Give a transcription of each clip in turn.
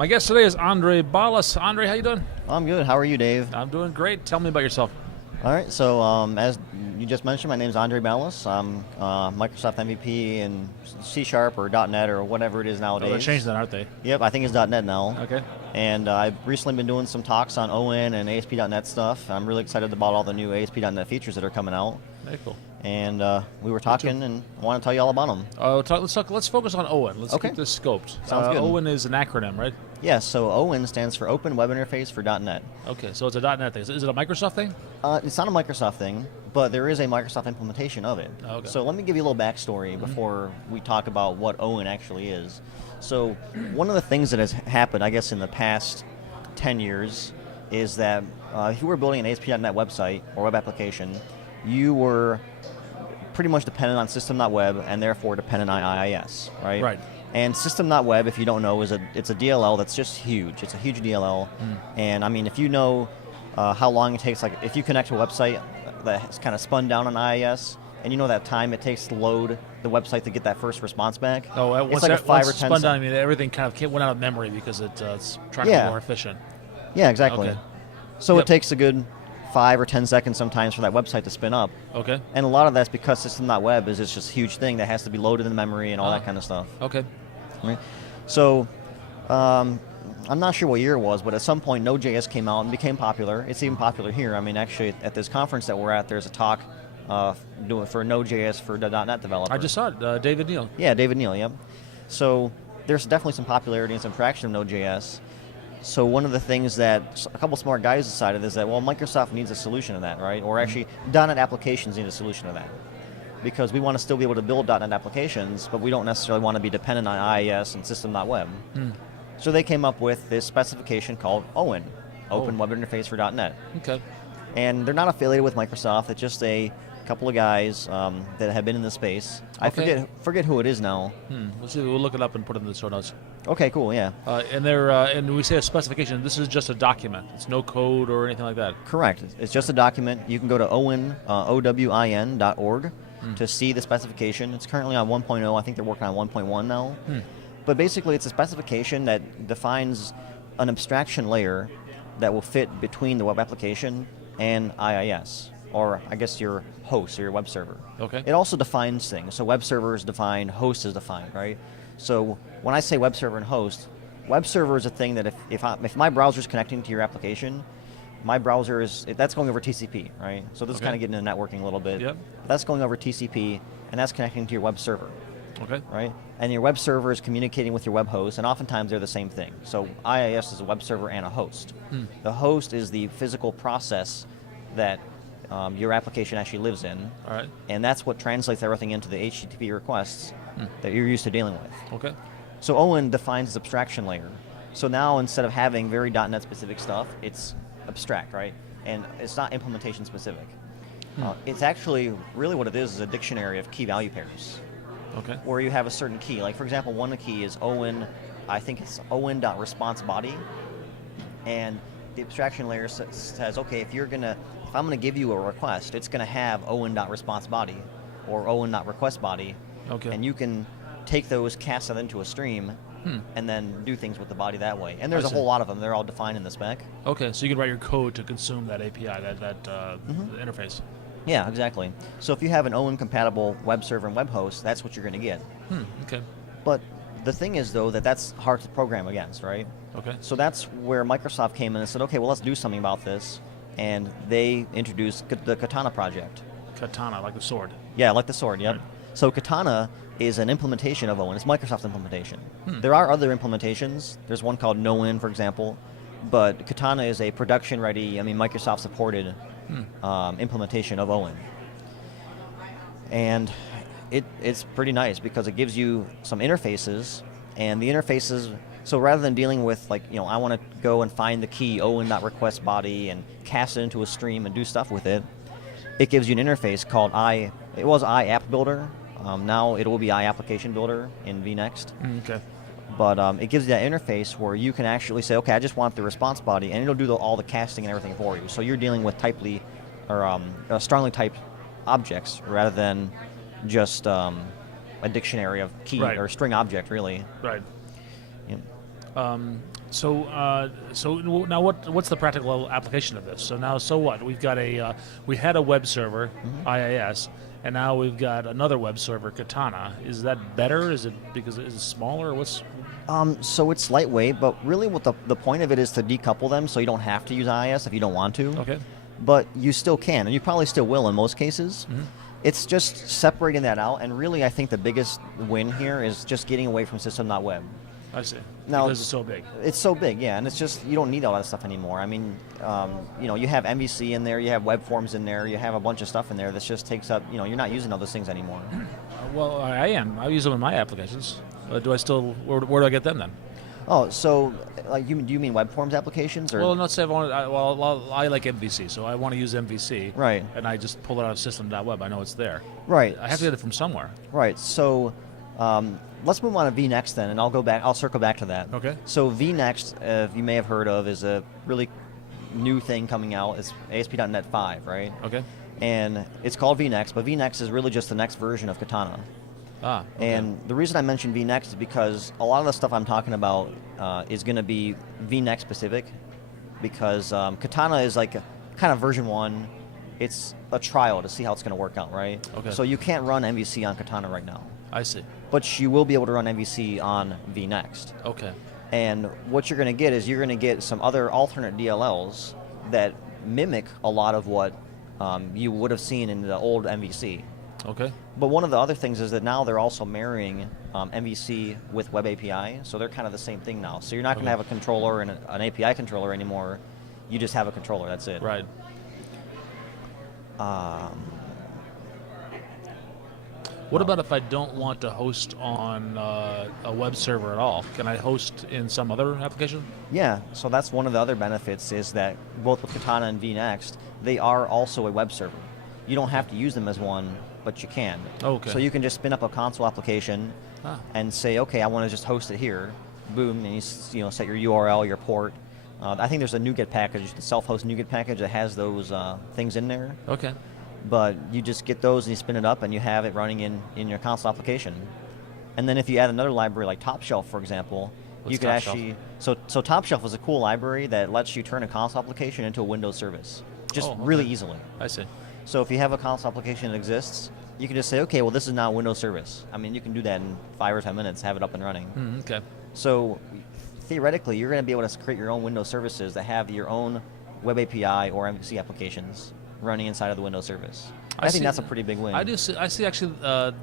My guest today is Ondrej Balas. Ondrej, how you doing? I'm good. How are you, Dave? I'm doing great. Tell me about yourself. All right. So, as you just mentioned, my name is Ondrej Balas. I'm Microsoft MVP in C# or .NET or whatever it is nowadays. Oh, they changed that, aren't they? Yep, I think it's .NET now. Okay. And I've recently been doing some talks on OWIN and ASP.NET stuff. I'm really excited about all the new ASP.NET features that are coming out. Very cool. And we were talking, and I want to tell you all about them. Let's focus on OWIN. Let's Okay. keep this scoped. Sounds good. OWIN is an acronym, right? Yes, so OWIN stands for Open Web Interface for .NET. Okay, so it's a .NET thing. Is it a Microsoft thing? It's not a Microsoft thing, but there is a Microsoft implementation of it. Okay. So let me give you a little backstory before we talk about what OWIN actually is. So one of the things that has happened, I guess, in the past 10 years is that if you were building an ASP.NET website or web application, you were pretty much dependent on System.web and therefore dependent on IIS, right? Right. And System.web, if you don't know, it's a DLL that's just huge. It's a huge DLL. And I mean, if you know how long it takes, like if you connect to a website that's kind of spun down on IIS, and you know that time it takes to load the website to get that first response back. Oh, it's like a 5 or 10 spun down, I mean, everything kind of went out of memory because it's trying to be more efficient. Yeah, exactly. Okay. So it takes a good 5 or 10 seconds sometimes for that website to spin up. Okay. And a lot of that's because System.web is just a huge thing that has to be loaded in memory and all that kind of stuff. Okay. Right? So I'm not sure what year it was, but at some point Node.js came out and became popular. It's even popular here. I mean, actually, at this conference that we're at, there's a talk doing for Node.js for the .NET developer. I just saw it, David Neal. Yeah, David Neal, yep. So there's definitely some popularity and some traction of Node.js. So one of the things that a couple smart guys decided is that, well, Microsoft needs a solution to that, right? Or actually, .NET applications need a solution to that. Because we want to still be able to build .NET applications, but we don't necessarily want to be dependent on IIS and System.web. So they came up with this specification called OWIN, Open Web Interface for .NET. Okay. And they're not affiliated with Microsoft. It's just a couple of guys that have been in the space. Okay. I forget who it is now. We'll look it up and put it in the show notes. Okay, cool, yeah. And we say a specification. This is just a document. It's no code or anything like that. Correct. It's just a document. You can go to OWIN, OWIN.org to see the specification. It's currently on 1.0. I think they're working on 1.1 now. But basically, it's a specification that defines an abstraction layer that will fit between the web application and IIS, or I guess your host or your web server. Okay. It also defines things. So web server is defined, host is defined, right? So when I say web server and host, web server is a thing that if my browser is connecting to your application, my browser that's going over TCP, right? So this is kind of getting into networking a little bit. Yep. That's going over TCP, and that's connecting to your web server. Okay. Right? And your web server is communicating with your web host, and oftentimes they're the same thing. So IIS is a web server and a host. The host is the physical process that your application actually lives in. All right. And that's what translates everything into the HTTP requests that you're used to dealing with. Okay. So OWIN defines this abstraction layer. So now instead of having very .NET specific stuff, it's abstract, right? And it's not implementation specific. It's actually, really what it is a dictionary of key value pairs. Okay. Where you have a certain key. Like, for example, one key is OWIN, I think it's OWIN.responseBody. And the abstraction layer says, okay, if I'm going to give you a request, it's going to have OWIN.responseBody or OWIN.requestBody. Okay. And you can take those, cast them into a stream, and then do things with the body that way. And there's a whole lot of them. They're all defined in the spec. Okay, so you can write your code to consume that API, that interface. Yeah, exactly. So if you have an OWIN-compatible web server and web host, that's what you're going to get. Okay. But the thing is, though, that's hard to program against, right? Okay. So that's where Microsoft came in and said, okay, well, let's do something about this. And they introduced the Katana project. Katana, like the sword. Yeah, like the sword, yep. Right. So Katana is an implementation of OWIN. It's Microsoft's implementation. There are other implementations. There's one called NoWin, for example. But Katana is a production-ready, Microsoft-supported implementation of OWIN. And it's pretty nice because it gives you some interfaces, and the interfaces, so rather than dealing with, like, I want to go and find the key OWIN.requestBody and cast it into a stream and do stuff with it, it gives you an interface called it was iAppBuilder. Now it will be iApplication Builder in vNext. Okay. But it gives you that interface where you can actually say, okay, I just want the response body, and it'll do all the casting and everything for you. So you're dealing with strongly typed objects rather than just a dictionary of key or string object, really. Right. Yeah. So now what's the practical application of this? So what? We've got we had a web server, IIS, and now we've got another web server, Katana. Is that better? Is it because it's smaller? What's So it's lightweight, but really what the point of it is to decouple them so you don't have to use IIS if you don't want to. Okay. But you still can, and you probably still will in most cases. It's just separating that out, and really I think the biggest win here is just getting away from system.web. I see. Now, because it's so big. It's so big, yeah, and it's just, you don't need all that stuff anymore. I mean, you have MVC in there, you have web forms in there, you have a bunch of stuff in there that just takes up, you're not using all those things anymore. Well, I am. I use them in my applications. Do I still? Where do I get them then? Oh, so do you mean web forms applications? Or? Well, let's say I like MVC, so I want to use MVC. Right. And I just pull it out of system.web. I know it's there. Right. I have to get it from somewhere. Right. So let's move on to vNext then, and I'll circle back to that. Okay. So vNext, you may have heard of, is a really new thing coming out. It's ASP.NET 5, right? Okay. And it's called vNext, but vNext is really just the next version of Katana. Ah, okay. And the reason I mentioned vNext is because a lot of the stuff I'm talking about is going to be vNext specific, because Katana is like kind of version 1. It's a trial to see how it's going to work out, right? Okay. So you can't run MVC on Katana right now, I see. but you will be able to run MVC on vNext. Okay. And what you're going to get is you're going to get some other alternate DLLs that mimic a lot of what you would have seen in the old MVC. Okay. But one of the other things is that now they're also marrying MVC with Web API, so they're kind of the same thing now. So you're not going to have a controller and an API controller anymore. You just have a controller. That's it. Right. What about if I don't want to host on a web server at all? Can I host in some other application? Yeah. So that's one of the other benefits is that both with Katana and vNext, they are also a web server. You don't have to use them as one, but you can. Okay. So you can just spin up a console application and say, okay, I want to just host it here. Boom, and you set your URL, your port. I think there's a NuGet package, the self-host NuGet package that has those things in there. Okay. But you just get those and you spin it up and you have it running in your console application. And then if you add another library like TopShelf, for example, What's you could TopShelf? actually... So TopShelf is a cool library that lets you turn a console application into a Windows service, just really easily. I see. So if you have a console application that exists, you can just say, okay, well, this is now a Windows service. I mean, you can do that in 5 or 10 minutes, have it up and running. Okay. So theoretically, you're going to be able to create your own Windows services that have your own Web API or MVC applications running inside of the Windows service. I think that's a pretty big win. I see actually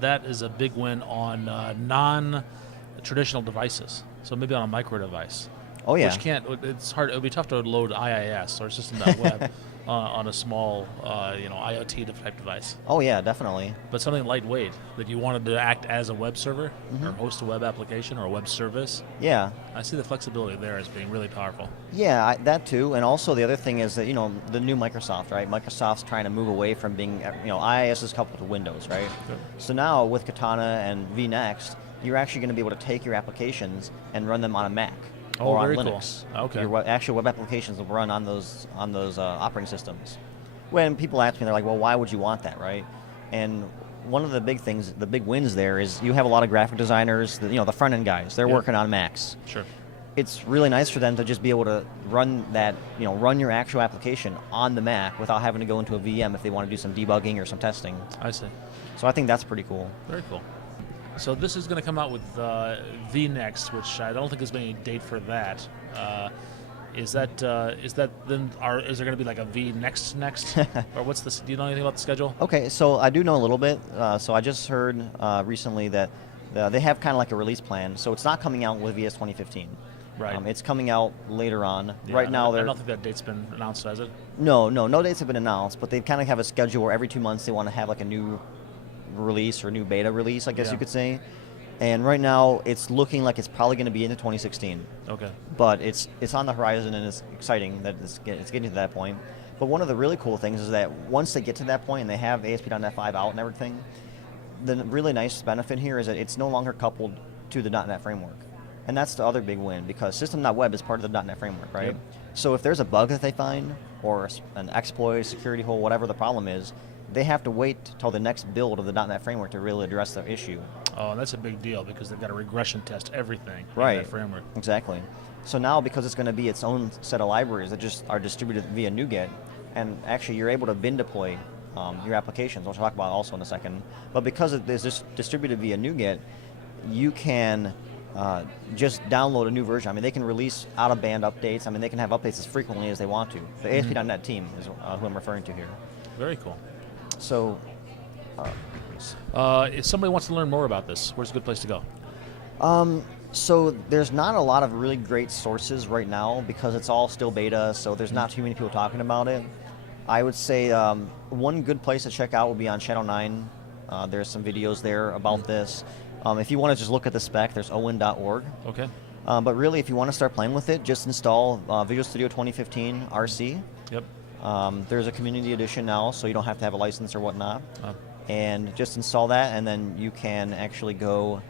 that is a big win on non-traditional devices. So maybe on a micro device. Oh, yeah. Which it's hard, it would be tough to load IIS or system.web on a small, IoT type device. Oh, yeah, definitely. But something lightweight that you wanted to act as a web server or host a web application or a web service. Yeah. I see the flexibility there as being really powerful. Yeah, that too. And also the other thing is that, the new Microsoft, right? Microsoft's trying to move away from being, IIS is coupled to Windows, right? Sure. So now with Katana and vNext, you're actually going to be able to take your applications and run them on a Mac. Oh, or on very Linux. Cool. Okay. Your actual web applications will run on those operating systems. When people ask me, they're like, "Well, why would you want that, right?" And one of the big things, the big wins there is you have a lot of graphic designers, the front end guys. They're working on Macs. Sure. It's really nice for them to just be able to run that, run your actual application on the Mac without having to go into a VM if they want to do some debugging or some testing. I see. So I think that's pretty cool. Very cool. So this is going to come out with vNext, which I don't think there's any date for that. Is there going to be like a vNext, or what's this? Do you know anything about the schedule? Okay, so I do know a little bit. So I just heard recently that they have kind of like a release plan. So it's not coming out with VS 2015. Right. It's coming out later on. Yeah, right now, I don't think that date's been announced, has it? No dates have been announced, but they kind of have a schedule where every 2 months they want to have like a new release or new beta release, I guess you could say. And right now, it's looking like it's probably going to be into 2016. Okay. But it's on the horizon, and it's exciting that it's getting to that point. But one of the really cool things is that once they get to that point and they have ASP.NET 5 out and everything, the really nice benefit here is that it's no longer coupled to the .NET framework. And that's the other big win, because system.web is part of the .NET framework, right? Yep. So if there's a bug that they find, or an exploit, security hole, whatever the problem is, they have to wait till the next build of the .NET framework to really address the issue. Oh, that's a big deal because they've got to regression test everything in Right. that framework. Exactly. So now, because it's going to be its own set of libraries that just are distributed via NuGet, and actually you're able to bin deploy your applications, which I'll talk about also in a second. But because it is just distributed via NuGet, you can just download a new version. I mean, they can release out-of-band updates. I mean, they can have updates as frequently as they want to. The ASP.NET team is who I'm referring to here. Very cool. So, if somebody wants to learn more about this, where's a good place to go? so there's not a lot of really great sources right now because it's all still beta, so there's not too many people talking about it. I would say one good place to check out would be on Channel 9. There's some videos there about this. If you want to just look at the spec, there's owin.org. Okay. But really, if you want to start playing with it, just install Visual Studio 2015 RC. Yep. There's a community edition now, so you don't have to have a license or whatnot. And just install that, and then you can actually go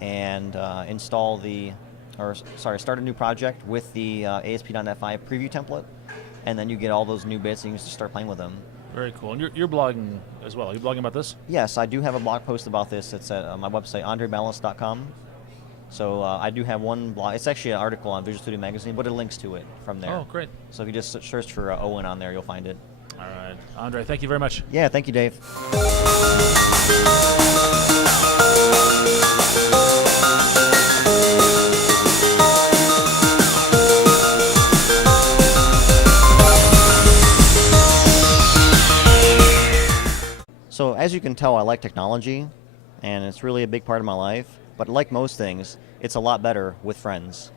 and start a new project with the ASP.NET 5 preview template, and then you get all those new bits, and you can just start playing with them. Very cool. And you're blogging as well. Are you blogging about this? Yes, I do have a blog post about this. It's at my website, ondrejbalas.com. So I do have one blog. It's actually an article on Visual Studio Magazine, but it links to it from there. Oh, great. So if you just search for OWIN on there, you'll find it. All right. Ondrej, thank you very much. Yeah, thank you, Dave. So as you can tell, I like technology, and it's really a big part of my life. But like most things, it's a lot better with friends.